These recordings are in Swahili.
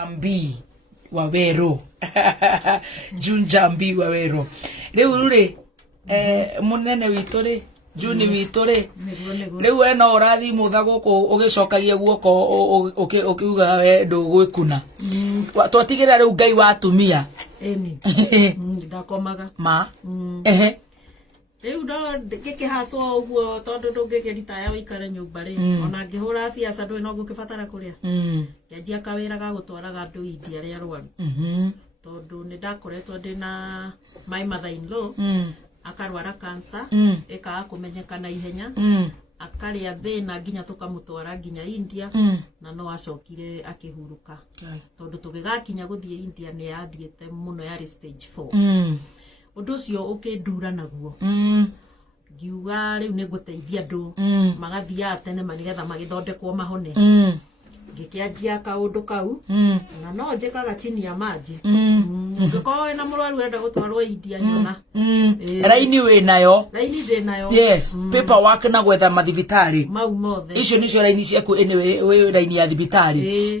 Njambi Waweru. Njambi Waweru. Riu ri munene witu ri Juni witu ri riu eno urathi mutha guku ugicokagia guoko ukiuga we ndugwikuna twatigirira riu Ngai wa atumia eni ndakomaga ma riu ndo ngikihacwo uguo tondu ndungikirita uikare nyumba ri ona ngihura ciaca ndui no ngukibatara kuria ngianjia kawira ga gutwaraga andu India ria rwaru tondu ni ndakoretwo ndina my mother in law akarwara cancer ikaga kumenyekana ihenya akaria thina nginya tukamutwara nginya India na no acokire akihuruka tondu tugigakinya guthie India ni yathiete muno yari stage 4 undu ucio ukindura naguo ngiuga riu ni guteithia andu magathia tene manigetha magithondekwo mahone ngikianjia kaundu kau na no njikaga chini ya maji ngiko na murwaru enda gutwarwo India nyona raini we nayo yes paperwork na gwetha mathibitari mau mothe icio nicio raini ciaku we raini ya thibitari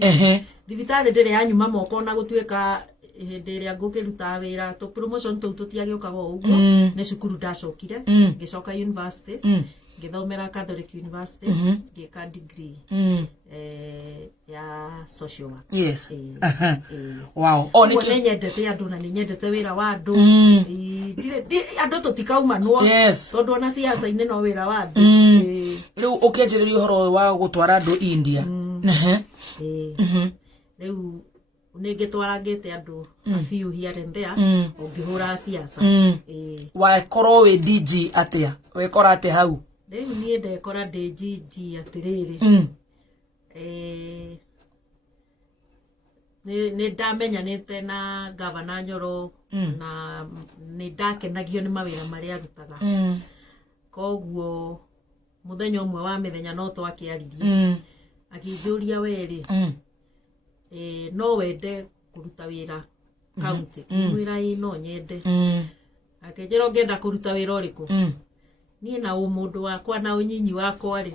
thibitari ndire yanyuma moko na gutuika hindi ria ngukiruta wira to promotion tu tutiagiokaga uguo ni cukuru ndacokire ngicoka university ngithomera Catholic University ngika degree ya social work yes wow o ni nyendete andu na ni nyendete wira wa andu andu tutikaumanwo tondu ona ciaca-ini no wira wa andu riu ukianjiriria uhoro wa gutwara andu India riu ningitwara ngite andu a few here and there ungihura ciaca wakorwo wi DG atia wekora ati hau riu nie ndekora DG atiriri ni ndamenyanite na Governor Nyoro na ni ndakenagio ni mawira maria arutaga koguo muthenya umwe wa mithenya no twakiaririe akinjuria weri no wende kuruta wira county wira ino nyende akenjera ngenda kuruta wira uriku nie na umundu wakwa na unyinyi wakwa ri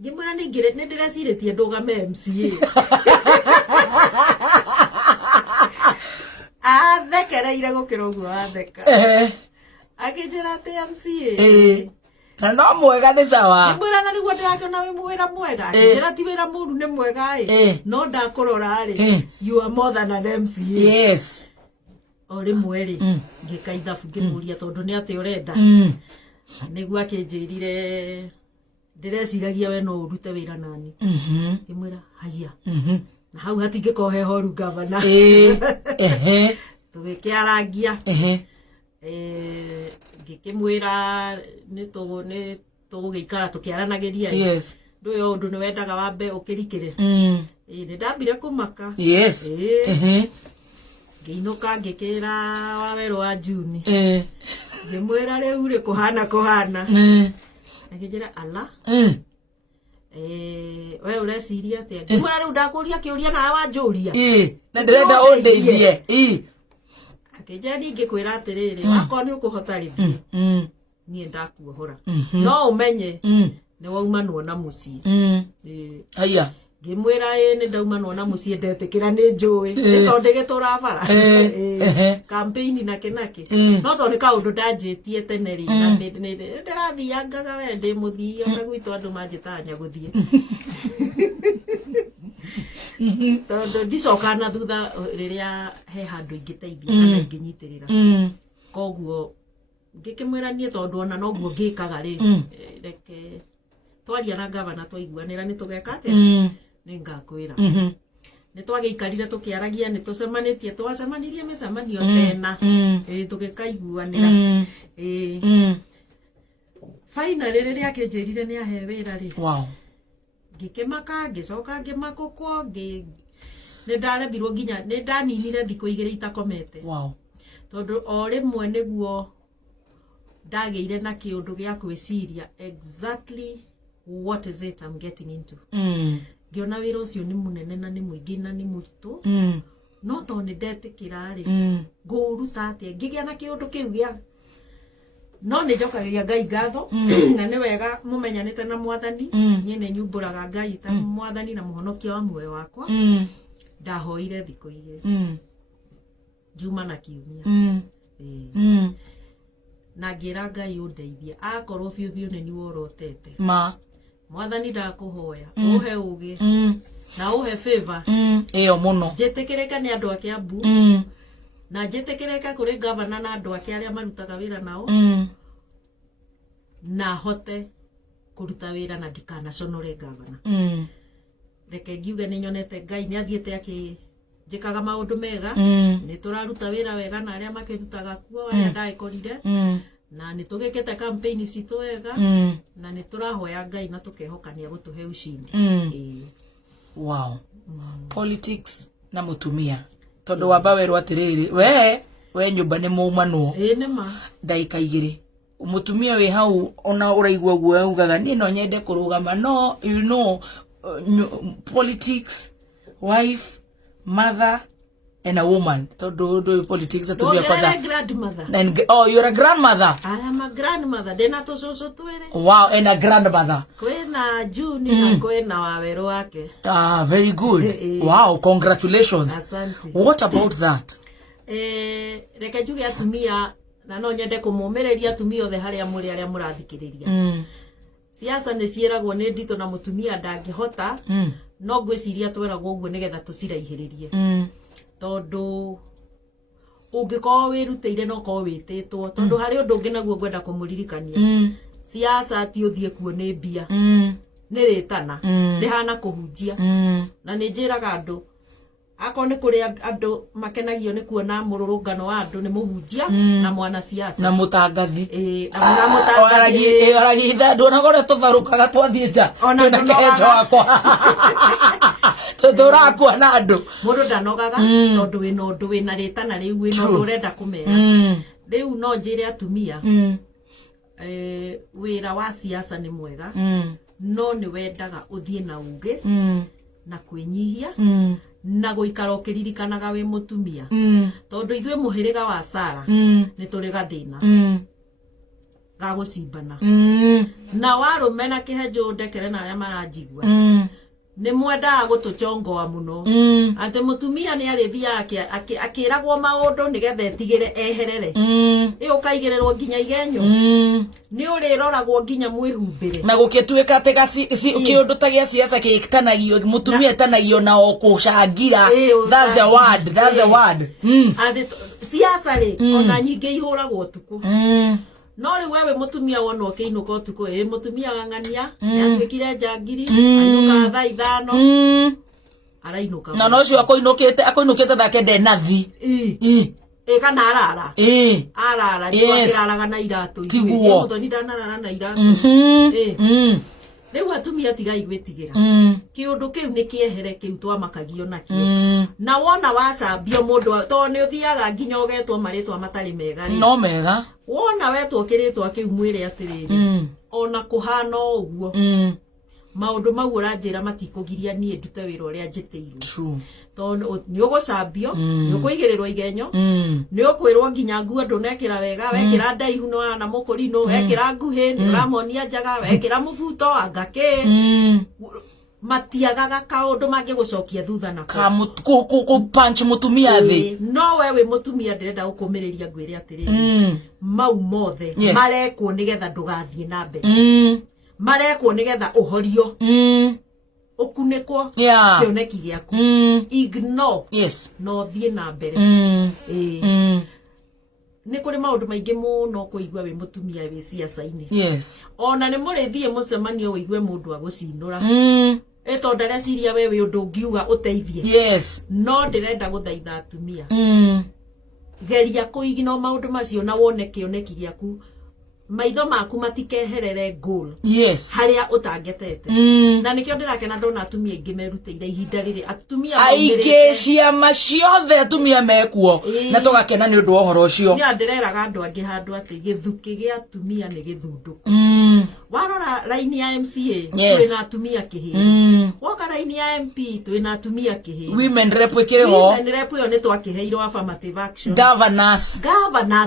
ngimwira ni ndireciretie ndugame MCA athekereire gukira uguo atheka akinjira ati MCA na no mwega ni sawa ngimwira na niguo ndirakiona wi mwira mwega njira ti wira muru ni mwega no ndakurora ri you are more than an MCA yes ori mweri ngikaithabu ngimuria tondu ni ati urenda niguo akinjirire ndireciragia we no urute wira nani ngimwira haya na hau hatingikohe horu Governor tugikiarangia ngikimwira ni tugugiikara tukiaranagiria yes nduyo undu ni wendaga wambe ukirikire ni ndambire kumaka yes ngiinuka ngikira Waweru wa Juni ngimwira riu ri kuhana akijira ala we ureciria atia ngimwira riu ndakuria kiuria na wanjuria na ndirenda undeithie akijira ningikwira atiriri wako ni ukuhota rithi nie ndakuohora no umenye ni waumanwo na mucii haya ngimwira ni ndaumanwo na mucii ndetikira ni njui tondu gitura bara campaign nake no tondu kaundu ndanjitie tene ri na ndirathiangaga we ndi muthii ona gwitu andu manjitanya guthie tondu ndicoka na thutha riria he handu ingiteithia kana inginyitirira koguo ngikimwira nie tondu ona noguo ngikaga ri reke twaria na Governor twaiguanira ni tugeka atia ni ngakwira ni twagiikarire tukiaragia ni tucemanitie twacemanirie micemanio tena tugikaiguanira finally riria akinjirire ni ahe wira ri wow ngikimaka ngicoka ngimakukwo ni ndarembirwo nginya ni ndaninire thiku igiri itakomete wow tondu o rimwe niguo ndageire na kiundu gia kwiciria exactly what is it I'm getting into ngiona wira ucio ni munene na ni mwingi na ni muritu no to ni ndetikira ri nguruta atia ngigia na kiundu kiu gia no ni njokagiria Ngai ngatho na ni wega mumenyanite na mwathani nie ni nyumburaga Ngai ta mwathani na muhonokia wa muoyo wakwa ndahoire thikũ 2 juma na kiumia na ngira Ngai undeithie akorwo biũ nĩ worotete mwathani ndakũhoya uhe ugi na uhe favor iyo muno njitikirika ni andu ake Kiambu na njitikirika kuri governor na andu ake aria marutaga wira nao na hote kuruta wira na ndikanaconore governor reke ngiuge ni nyonete Ngai ni athiete njikaga maundu mega ni turaruta wira wega na aria makirutaga kuo aria ndaikorire na ni tugikete campaign citu wega na ni turahoya Ngai na tukehokania gutuhe ushindi wow politics na mutumia tondu wamba werwo atiriri we nyumba ni muumano ni ma ndaika 2 mutumia we hau ona uraigwa guo ugaga ni no nyende kurugama no you know politics wife mother and a woman do politics to be a grandmother and you're a grandmother. I am a grandmother dena to so twere wow and a grandmother kwena June na kwena waweru wake very good wow congratulations asante what about that reke njuge atumia na no nyende kumumereria atumia othe haria muri aria murathikiriria siasa ni cieragwo ni ndito na mutumia ndangihota no ngwiciria tweragwo uguo nigetha tuciraihiririe tondu ungikorwo wirutire no ko wititwo tondu hari undu ungi naguo ngwenda kumuririkania siasa ti uthie kuo ni mbia ni ritana rihana kuhunjia na ni njiraga andu ako ni kuri andu makenagio ni kuona mururungano wa andu ni muhunjia na mwana siasa na mutangathi na mutangathi aragitha ndona gore tutharukaga twathie nja ona kejo wakwa tuthura na andu mundu ndanogaga tondu wina undu wina ritana riu wina undu urenda kumera riu no njire atumia wira wa siasa ni mwega no ni wendaga uthie na uge na kwinyihia na guikara ukiririkanaga we mutumia tondu ithwe muhiriga wa Sara ni turi gathina ga gucimbana na warume na kihenjo ndekere na aria maranjigua ni mwendaga gutuchongoa muno ati mutumia ni arithia akiragwo maundu nigetha etigire eherere ukaigererwo nginya igenyo ni uriroragwo nginya mwihumbire na gukituika ati kiundu ta gia siasa kitanagio mutumia tanagio na okucangira that's the word ati siasa ri ona nyinge ihuragwo tuku no ri wewe mutumia wonwo kiinuka tuku mutumia gangania yatwikire njangiri ainuka thaa 5 arainuka na no cio akoinukite thake ndenathi kana arara arara ni wakiraraga na iratu tiguo muthoni ndanarara na iratu riu atumia tigai gwitigira kiundu kiu ni kiehere kiu twamakagio nakio na wona wacambio mundu to ni uthiaga nginya ugetwo maritwa matari mega ri no mega wona wetwo kiritwa kiu mwire atiriri ona kuhana uguo maundu mau uranjira matikugiria nie ndute wira uria njitiirwo true tondu ni ugucambio ni ukuigirirwo igenyo ni ukwirwo nginya nguo ndunekira wega wekira ndaihu no na mukurino wekira nguhi ni uramonia njaga wekira mubuto angaki matiagaga kaundu mangigucokia thutha nako ku punch mutumia thi no wewe mutumia ndirenda gukumiriria ngwire atiriri mau mothe marekwo nigetha ndugathie na mbere marekwo nigetha uhorio ukunikwo kioneki giaku ignore no thie na mbere ni kuri maundu maingi muno kuigwa we mutumia we siasa-ini ona ni murithie mucemanio wigue mundu agucinura eto ndare ciria wewe undu ngiuga uteithie no ndirenda guthaitha atumia geria kuigino maundu macio na wone kioneki giaku maitho maku matikeherere goal haria utangetete na nikio ndirakena ndona atumia ingi merutire ihinda riri atumia aige ciama ciothe atumia mekuo na tugakena ni undu ohoro ucio ni ndireraga andu angi handu ati githuki gia atumia ni githunduku warora raini ya MCA twina atumia kihi woka raini ya MP twina atumia kihi women rep ikiriho women rep yo ni twakiheirwo affirmative action governors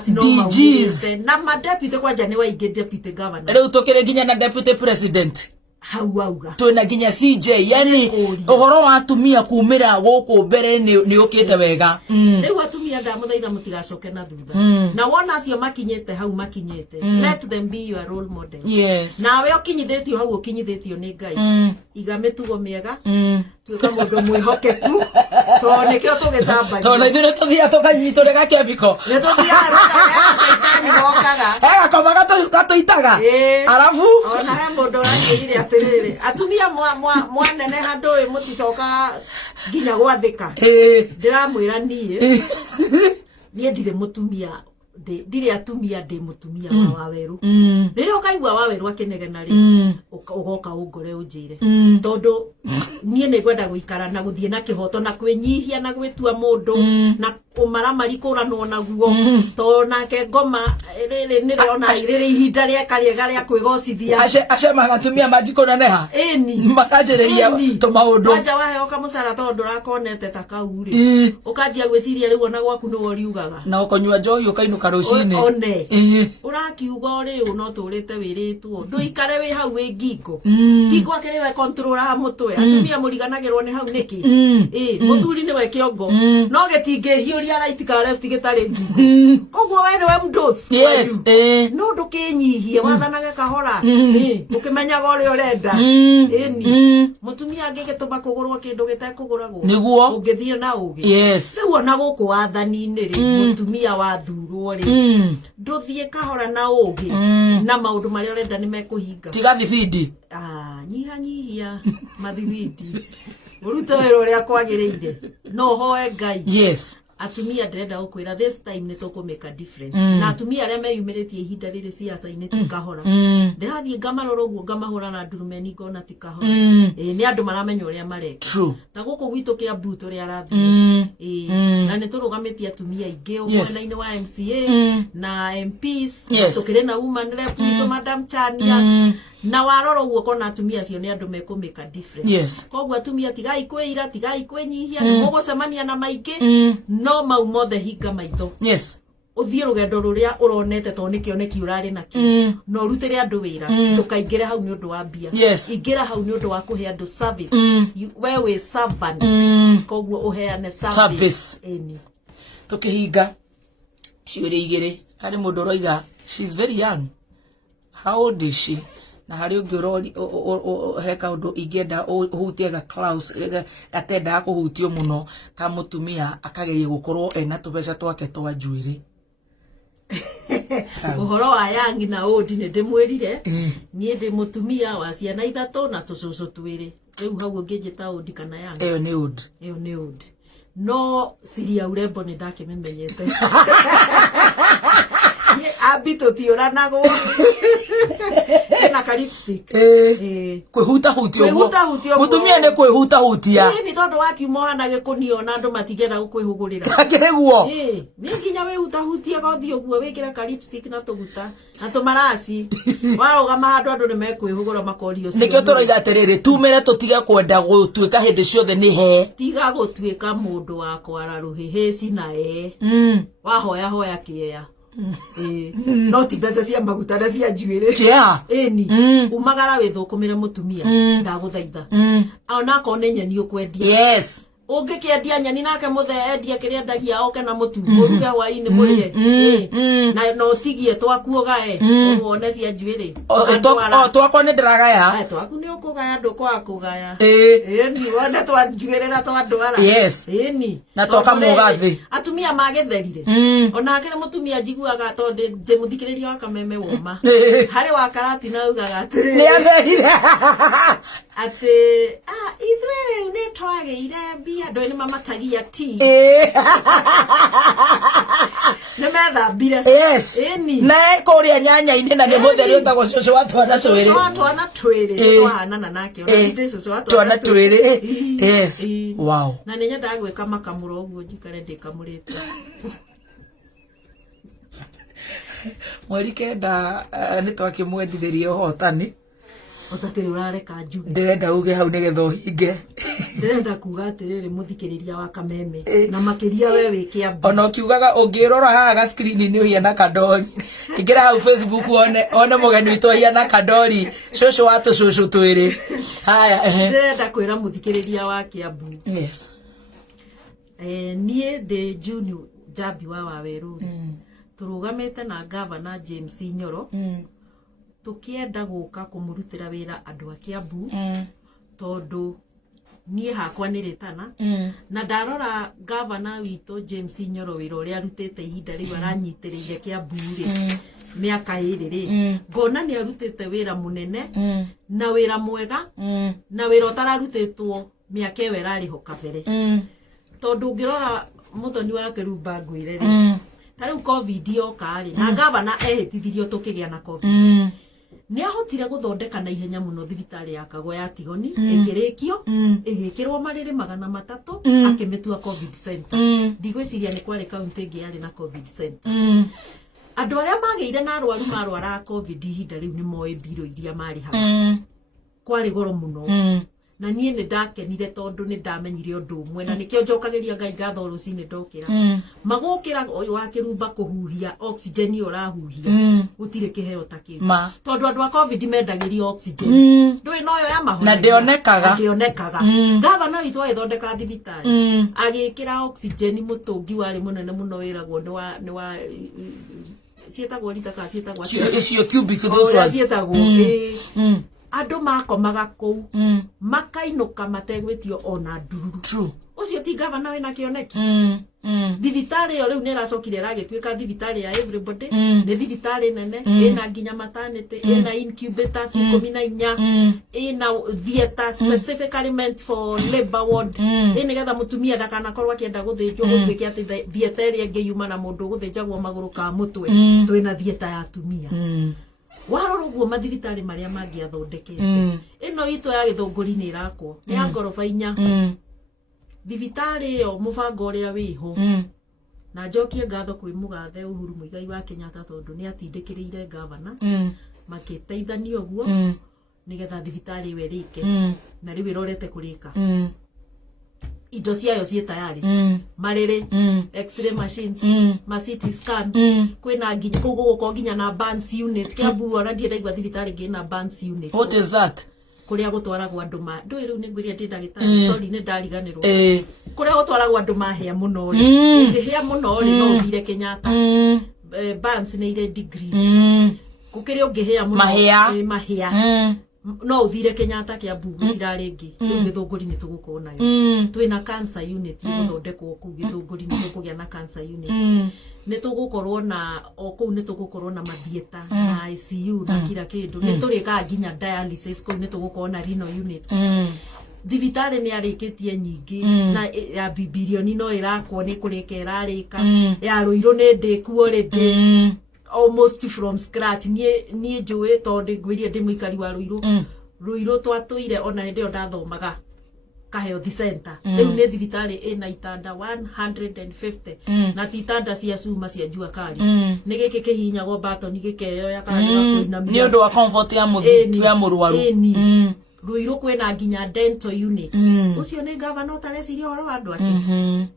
no DGs na ma deputy kwa jani wa ige deputy governor riu tukire nginya na deputy president hau auga twina nginya CJ yani uhoro wa atumia kumira guku mbere ni ukite wega riu atumia ndamuthaitha mutigacoke na thutha na wona acio makinyite hau makinyite let them be your role model yes nawe ukinyithitio hau ukinyithitio ni Ngai iga mitugo miega tuika mundu mwihokeku to nikio tugicamba to na ithuĩ tuthia tukanyitũrĩga kĩambiko ni tuthia roga shaitani gokaga koma gatuitaga arabu ona he mundu ũrangĩrire atĩrĩrĩ atumia mwanene handũ ũyũ mũticoka nginya gwathĩka ndiramwĩra niĩ ndirĩ mũtumia ndire atumia ndi mutumia wa Waweru riria ukaigua Waweru akinegena ri ugoka ungore unjire tondu nie ni gwenda guikara na guthie na kihoto na kwinyihia na gwitua mundu na kumaramari kuranwo naguo to nake ngoma riri niriona iriri ihinda rieka riega ria kwigocithia acema atumia majikona neha eni makajereria tumaundu wanja waheoka mucara tondu rakonete takauri ukanjia gwiciria riu ona gwaku no woriugaga na ukonywa njohi ukainuka rucini one urakiuga uri no turite wiritwo nduikare wi hau wi ngingo ngingo akiriwe controller mutwe atumia muriganagirwo ni hau niki muthuri ni we kiongo no gitingihiuria right ka left gitari ngingo koguo we ni we mdos yes no ndukinyihie wathanage kahora ukimenyaga uri urenda eni mutumia angigituma kugurwo kindu gitekuguragwo niguo ungithie na ugi yes riu ona guku wathani-ini ri mutumia wathurwo ri nduthie kahora na ugi na maundu maria urenda ni mekuhinga tiga thibindi nyihia mathibindi uruta wira uria kwagiriire no hoe Ngai yes atumia ndirenda gukwira this time ni tukumeka difference na atumia aria meyumiritie ihinda riri siasa-ini tikahora ndirathie ngamarora uguo ngamahura na ndurumeni ngona tikahora ni andu maramenya uria mareka ta guku gwitu Kiambu turia arathie na ni turugamitie atumia ingi mwena-ini wa MCA na MPs tukire na woman rep witu Madam Chania na warora uguo kona atumia acio ni andu mekumeka difference koguo atumia tigai kwira tigai kwinyihia mugucemania na maingi no mau mothe hinga maitho uthie rugendo ruria uronete to ni kioneki urari nakio no rutire andu wira ndukaingire hau ni undu wa mbia ingira hau ni undu wa kuhe andu service wewe servant koguo uheane service eni tukihinga ciuria igiri hari mundu uroiga she's very young. How old is she? Na hari ungi urori heka undu ingenda uhutie ga Klaus gatenda kuhutio muno ka mutumia akageria gukorwo ena tubeca twake twa njuiri uhoro wa yangi na old ni ndimwirire nie ndi mutumia wa ciana 3 na tucucu 2 riu hau ngijita old kana yangi eyo ni old no siria urembo ni ndakimenyete ni abito tioranago na ka lipstick kwihuta hutio mutumia ni kwihuta hutia ni tondu wakiumoa na gikunio na andu matigera gukwihugurira akireguo ni nginya we huta hutia gothi uguo wikira ka lipstick na tuguta na tumarasi warogama handu andu ni mekwihugura makorio nikio turoiga atiriri tumire tutige kwenda gutuika hindi ciothe ni he tiga gutuika mundu wa kwara ruhiheci na wahoya kieya no ti mbeca cia maguta na cia njuĩrĩ eni umagara withukumire mutumia ndaguthaitha ona ko ne nyeni ukwendia ungikiendia nyeni nake muthe endia kiria ndagia oke na mutu uruge hwaini murie na no tigie twakuogae wone cia njuĩrĩ twakwa ni ndiragaya twaku ni ukugaya ndukwa kugaya eni wone twa njuĩrĩ na twa ndwara eni na twaka mugathi atumia magitherire ona akire mutumia njiguaga to ndimuthikiriria wa kameme woma hari wa karati na ugaga atiri ni atherire ati ithure ne twageire bia ndo ni mamatagia ti ne methambire eni na kuria nyanya-ini na ni mutheri utagwo cucu wa twana twiri twana nake ona ndi cucu wa twana twiri wow na ni nyenda gwika makamuro uguo njikare ndikamurite mweri kenda ni twakimwendithirie uhotani utakiri urareka njuge ndirenda uge hau nigetha uhinge ndirenda kuga atiriri muthikiriria wa kameme na makiria we wi Kiambu ona ukiugaga ungirora haha ga screen ni uhiana kadori ingira hau Facebook one mugeni witu ahiana kadori shosho watu shosho twiri haya ndenda kwira muthikiriria wa Kiambu yes nie de Junior Jabi wa Waweru turugamite na Governor James Nyoro tukienda guka kumurutira wira andu a Kiambu tondu nie hakwa niritana na ndarora Governor witu James Nyoro wira uria arutite ihinda riu aranyitiriire Kiambu ri miaka iri ri ngona ni arutite wira munene na wira mwega na wira utararutitwo miaka ĩyo ĩrarĩho kabere tondu ngirora muthoni wa Kirumba ngwire ri tariu covid yoka ri na Governor ehitithirio tukigia na covid ni ahotire guthondeka na ihenya muno thibitari ya Kagwa ya Tigoni ingirikio igikirwo mariri 300 akimitua covid center ndigwiciria ni kwari county ingi yari na covid center andu aria magiire na arwaru marwara covid ihinda riu ni moe biro iria marihaga kwari goro muno na nie ni ndakenire tondu ni ndamenyire undu umwe na nikio njokagiria Ngai ngatho rucini ndokira magukira uyu wa Kirumba kuhuhia oxygen urahuhia gutire kiheo ta kiu tondu andu a covid mendagirio oxygen ndui noyo ya mahoro na ndionekaga Governor witu aithondeka thibitari agikira oxygen mutungi wari munene muno wiragwo ni wa sietagwo litaka sietagwo icio cubic those ones sietagwo andu makomaga kou makainuka mategwitio ona ndururu true ucio ti Governor wina kioneki thibitari yo riu ni racokire ragituika thibitari ya everybody ni thibitari nene ina nginya maternity ina incubators 14 ina theater specifically meant for labor ward ina getha mutumia ndakana korwa kienda guthinjwo gutwike ati theater ĩngĩ yuma na mundu guthinjagwo maguru ka mutwe twina theater ya atumia warora uguo mathibitari maria mangiathondekete ino ito ya Githunguri ni irakwo ni ya ngorofa 4 thibitari yo mubango uria wiho na njokie ngatho kwi mugathe Uhuru Muigai wa Kenyatta tondu ni atindikirire Governor makiteithania uguo nigetha thibitari iwe rike na riu irorete kurika indo ciayo cie tayari mariri x-ray machines ma CT scan kwina nginya kuguko nginya na burns unit Kiambu already ndaigwa thibitari ngina burns unit what is that kuria gutwaragwo andu ma ndui riu ni ngwiria ndi ndagitari sorry ni ndariganirwo kuria gutwaragwo andu mahia muno ri ngihia muno ri no uthire Kenyatta burns ni ire degrees kukiria ngihia muno mahia no uthire Kenyatta Kiambu gutira ringi Githunguri ni tugukorwo nayo twina cancer unit guthondekwo ku Githunguri ni tukugia na cancer unit ni tugukorwo na oku ni tugukorwo na mathieta na ICU na kila kindu ni turika nginya dialysis ku ni tugukorwo na renal unit thibitari ni arikitie nyingi na ya bilioni no irakwo ni kurika irarika ya Ruiru ni ndiku already almost from scratch nie njui tondu ngwirie ndi muikari wa Ruiru twatuire ona ndio ndathomaga ka health center riu ni thibitari ina itanda 150 na titanda cia cuma cia njua kari ni giki kihinyagwo batoni gikeyo ya kari kuinamia ni undu wa comfort ya murwaru Ruiru kwina nginya dental unit ucio ni Governor tareciria horo andu ake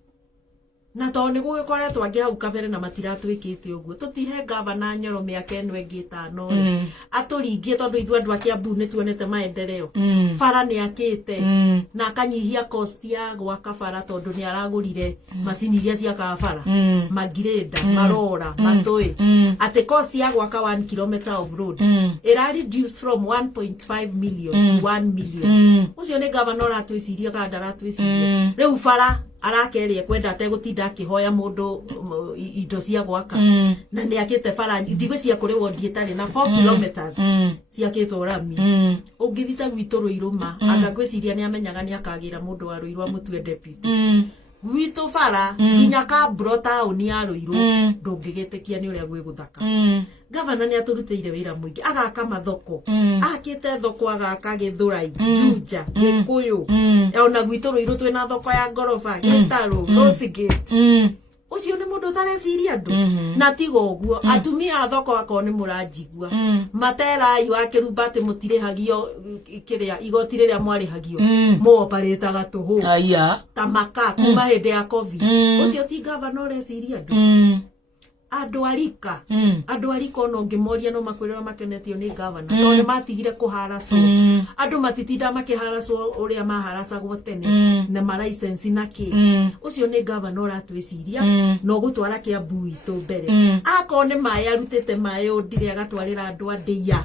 na to ni gugikoretwo angi hau kabere na matiratwikite uguo tutihe Governor Nyoro miaka eno ingi 5 aturingie tondu ithu andu a Kiambu ni tuonete maendeleo bara ni akite na akanyihia cost ya gwaka bara tondu ni aragurire macini iria cia kabara magirenda marora matui ati cost ya gwaka 1 kilometer of road ira reduce from 1.5 million to 1 million ucio ni Governor atwiciria kana aratwiciria riu bara arakeria kwenda ategutinda akihoya mundu indo cia gwaka na ni akite bara ndigwiciria kuri wodi itari na 4 kilometers ciakitwo rami ungithita gwitu Ruiruma akagwiciria ni amenyaga ni akagira mundu wa Ruiru amutwe deputy gwitu bara nginya ka town ya Ruiru ndungigitikia ni uria gwi guthaka Governor ni aturutire wira mwingi agaka mathoko akite thoko agaka Githurai Juja Gikuyu ona gwitu Ruiru twina thoko ya ngorofa Gitaru Rosigate ucio ni mundu tareciria andu na tigo uguo atumia thoko akone muranjigua matera yu Kirumba ati mutirihagio kiria igoti riria mwarihagio mo operate gatuhu aya tamaka kuma hende ya covid ucio ti Governor reciria andu andu arika ono ngimoria no makwirira makenetio ni governor tone matigire kuharaco andu matitinda makiharaco uria maharacagwo tene na ma license na ki ucio ni governor uratwiciria no gutwara Kiambu itu mbere akone mai arutite mai undire agatwarira andu andia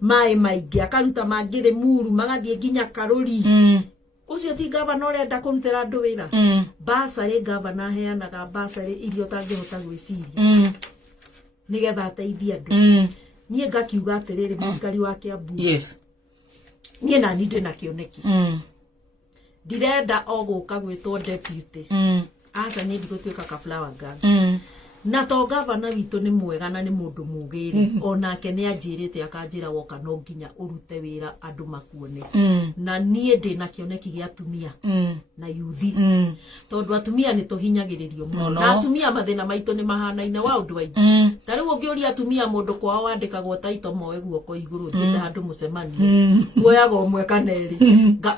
mai maingi akaruta mangire muru magathie nginya Karuri ucio ti governor urenda kurutira andu wira basari governor heanaga basari irio tangihota gwiciria nigetha ateithie andu nie ngakiuga atiriri mũikari wa Kiambu nie na ninde na kioneki ndirenda oguka gwitwo deputy asa ni ndigutwika ka flower girl na to governor witu ni mwega na ni mundu mugire onake ni anjirite akanjira woka no nginya urute wira andu makuone na nie ndi na kioneki gia atumia na yuthi tondu atumia ni tuhinyagiririo muno na atumia mathina maitu ni mahanaine wa undu waingi tari ungiuria atumia mundu kwao wandikagwo taito moe guoko iguru thiete handu mucemani kuoyaga umwe kana eri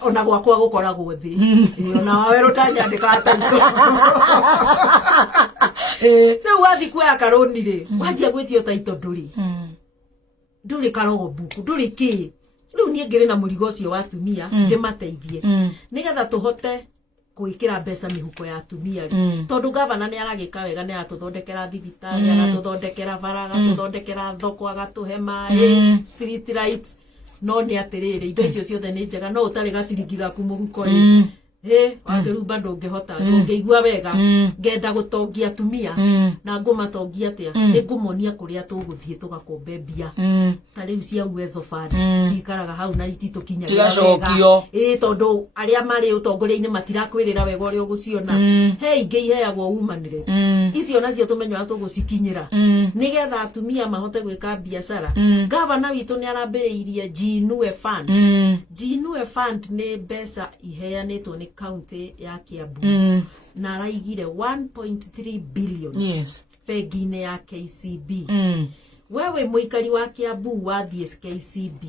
ona gwakwa gukoragwo thi ona waweru tanyandika taito na wathi kuya Karoni ri wajia gwitio taito nduri karogo buku nduri ki riu nie ngire na murigo cio wa atumia ndimateithie nigetha tuhote kuikira mbeca mihuko ya atumia tondu governor ni aragika wega ni atuthondekera thibitari agatuthondekera baraga tuthondekera thoko agatuhe mai street lights no ni atiriri indo icio ciothe ni njega no utari gaciringi gaku muhuko ri wakiruba ndungihota ndungigua wega ngenda gutongia atumia na ngumatongia atia ni ngumonia kuria tuguthie tugakombe mbia ta riu cia uwezo fund cikaraga hau na ititukinya wega tondu aria mari utongoria-ini matirakwirira wega uria uguciona he ingi iheagwo umanire icio nacio tumenywa tugucikinyira nigetha atumia mahote gwika biashara governor witu ni arambiriirie Jinue Fund Fund ni mbeca iheanitwo ni county ya Kiambu na araigire 1.3 billion fegine ya KCB wewe muikari wa Kiambu wathie KCB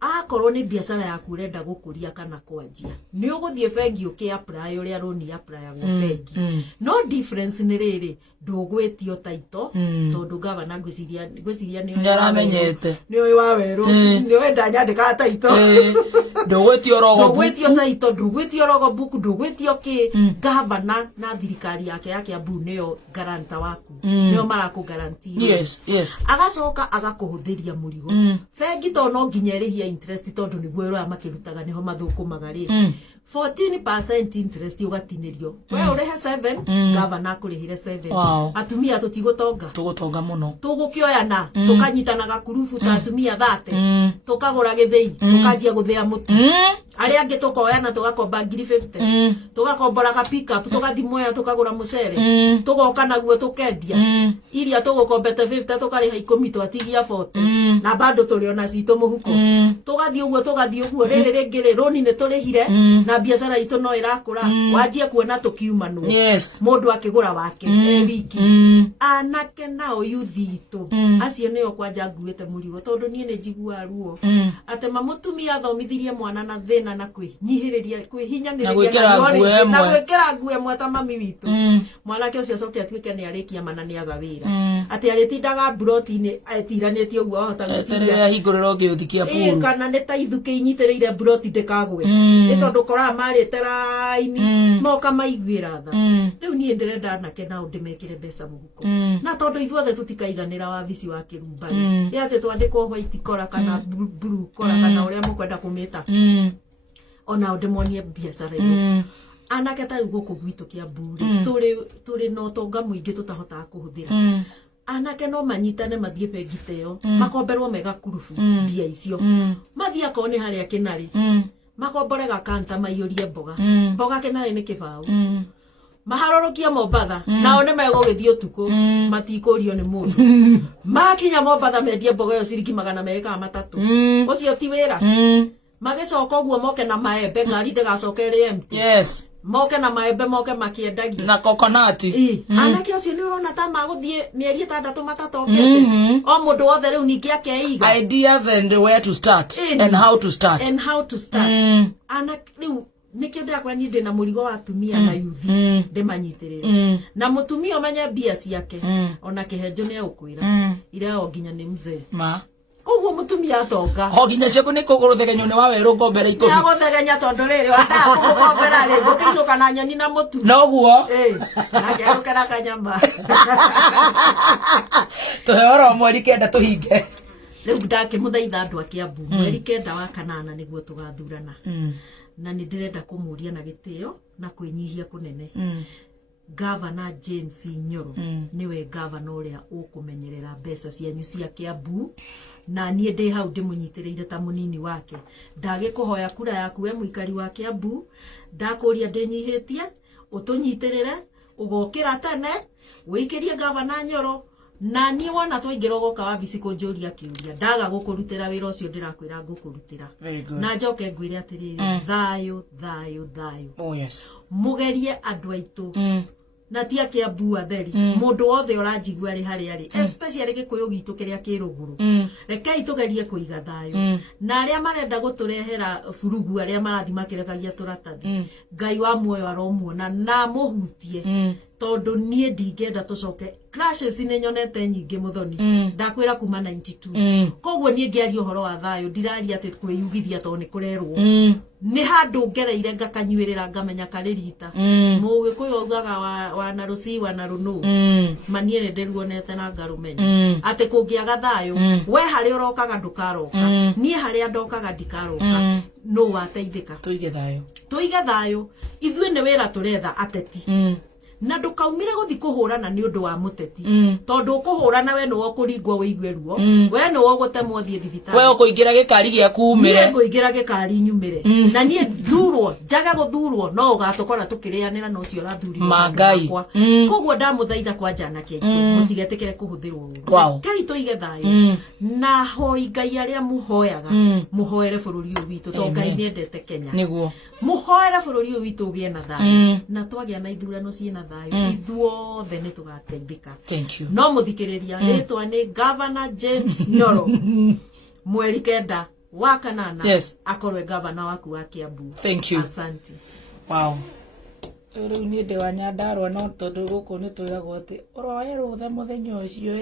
akorwo ni biashara yaku urenda gukuria kana kwanjia ni uguthie fegi apply uria roni apply go fegi no difference ni riri ndugwitio taito tondu governor gwiciria ni aramenyete ni oi wa weru ni wenda nyandika taito ndugwitio taito ndugwitio rogo book ndugwitio ki governor na thirikari yake ya Kiambu niyo garanta waku niyo maraku guarantee agacoka agakuhuthiria murigo fegi to no nginya rihia interest tondu niguo ro makirutaga niho mathukumaga ri 14% interest ugatinirio we urehe 7 governor kurihire 7 atumia tugutonga muno tugukioyana tukanyitana gakurufu ta atumia 30 tukagura githei tukanjia guthia mutu ari angi tukoyana tugakomba 50 tugakombora ka pick up tugathimoya tukagura mucere tugoka naguo tukendia iria tugukombete 50 tukariha 10 twatigia 40 na bado tuliona citu muhuko tugathie uguo riri ringire roni ni turihire na biashara itu no irakura wajie kuona tukiumano mundu akigura wake wiki anake nao yuthi itu acio niyo kwanja nguite murigo tondu nie ni njigua ruo ate mamutumia athomithirie mwana na thina na kwihinyaniria na gwikira ngue mwata mami witu mwanake ucio coke atuike ni arikia mana ni aga wira ati aritindaga broti-ini etiranite uguo ahota gwiciria hinguriro ngiuthikia puru kana ni ta ithuke inyitireire broti ndikagwe ni tondu kora marite raini moka maiguira tha riu nie ndirenda anake nao ndimekire mbeca muhuko na tondu ithuothe tutikaiganira wabici wa Kirumba ni ati twandikwo white collar kana blue collar kana uria mukwenda kumita ona ndemonie biashara iyo anake ta guku gwitu Kiambu turi no tonga muingi tutahota kuhuthira anake no manyitane mathie bengi teo makomberwo mega kurufu bia icio mathia kone haria kinari makombore gakanta maiyurie mboga kinari ni kibao maharorokia Mombatha nao ne megugithie utuku matikurio ni mundu makinya Mombatha mendie mboga yo ciringi 200 ucio ti wira magicoka uguo moke na maembe ngari ndigacoke ri empty moke na maembe moke makiendagia na coconut anake ucio ni urona ta maguthie mieri 6 matatokete o mundu wothe riu ningi akeiga ideas and where to start and how to start anake riu nikio ndakora ni ndina murigo wa atumia na yuthi ndimanyitirire na mutumia omanya mbia ciake ona kihenjo ni ukwira ira o nginya ni mzee ma koguo mutumia atonga ho nginya ciaku ni kuguruthegenya ni wa weru ngombera ikumi ya guthegenya tondu riri wanda kugukombera ri gukiinuka na nyoni na mutu noguo na ngerukera kanyama tuhoro mweri kenda tuhinge riu ndakimuthaitha andu a Kiambu mweri kenda wa kanana niguo tugathurana na ni ndirenda kumuria na gitio na kwinyihia kunene Governor James Nyoro niwe governor uria ukumenyerera mbeca cianyu cia Kiambu na nie ndi hau ndimunyitirire ta munini wake ndagikuhoya kura yaku we muikari wa Kiambu ndakuria ndinyihitie utunyitirire ugokira tene wikirie Governor Nyoro na ni wona twaingira goka wa bisi kunjuria kiuria ndaga gukurutira wira ucio ndirakwira ngukurutira na njoke ngwire atiriri thayo oh yes mugerie andu aitu na tia Kiambu atheri mundu wothe uranjigua ari hari ari especially gikuyu gitu kiria kiruguru rekei tugerie kuiga thayo na aria marenda guturehera furugu aria marathi makirekagia turatathi ngai wa muoyo aromuona na muhutie tondu nie ndingenda tucoke crashes ni nyonete nyingi muthoni ndakwira kuma 92 koguo nie ngiaria uhoro wa thayo ndiraria ati kwiyugithia to ni kurerwo ni handu ngereire ngakanyuirira ngamenya karirita mugikuyu ugaga wa na ruci wa na runu manie ni ndiruonete na ngarumenya ati kungiaga thayo we hari urokaga ndukaroka nie hari andokaga ndikaroka no wateithika tuige thayo ithuĩ ni wira turetha ateti na ndukaumire guthi kuhurana ni undu wa muteti tondu kuhurana we no kuringwo wiigwe ruo we no gutemwo thie thibitari we ukuingira gikari gia kuumire ni kuingira gikari nyumire na nie thurwo njaga guthurwo no ugatukora tukirianira no cio rathurirwo mangai koguo ndamuthaitha kwa jana keke mutigetekere kuhuthirwo kai tuige thayo na hoi ngai aria muhoyaga muhoere bururi uyu witu to ngai ni endete Kenya niguo muhoere bururi uyu witu ugie na thayo na twagia na ithurano ciena ithuothe ni tugateithika no muthikiriria ritwa ni Governor James Nyoro mweri kenda wa kanana akorwe governor waku wa Kiambu asante wow riu ni ndi wa Nyandarua no tondu guku ni twigagwo ati uroe rutha muthenya ucio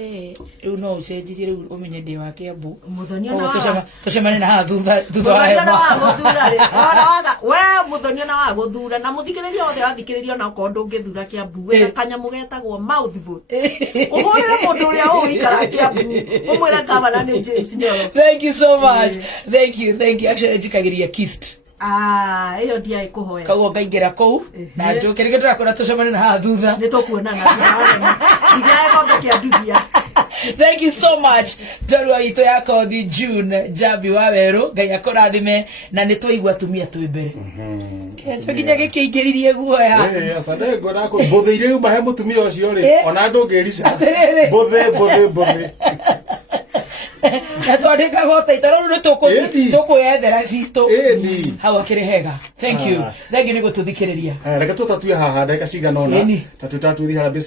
riu no ucenjirie riu umenye ndi wa Kiambu muthonio na tucemane na ha thutha wa hema we muthonio na wa guthura na muthikiriria othe wathikiriria na kondu ngithura Kiambu we kanyamu getagwo mouth vote uhurire mundu uria uikara Kiambu umwira Governor ni James Nyoro. Thank you so much. Thank you actually jikagiria kissed iyo ndia ikuhoya kaguo ngaingira kuu na njukire ngira kura tucemane na ha thutha ni tukuonana nginya kombe kia nduthia. Thank you so much Jorua ito yako the June Jabi wa weru ngai akurathime na ni twaigua tumia twi mbere kejo nginya gikiingiririe guoya asante ngora ko bothiire mahe mutumia ucio ri ona ndungirica bothe na twandika gota itaro ni tukuyethera citũ hau akĩrĩ hega. Thank you nĩ gũtũthikĩrĩria reke tũtatue haha ndagĩka cigana ũna tatũ harambĩ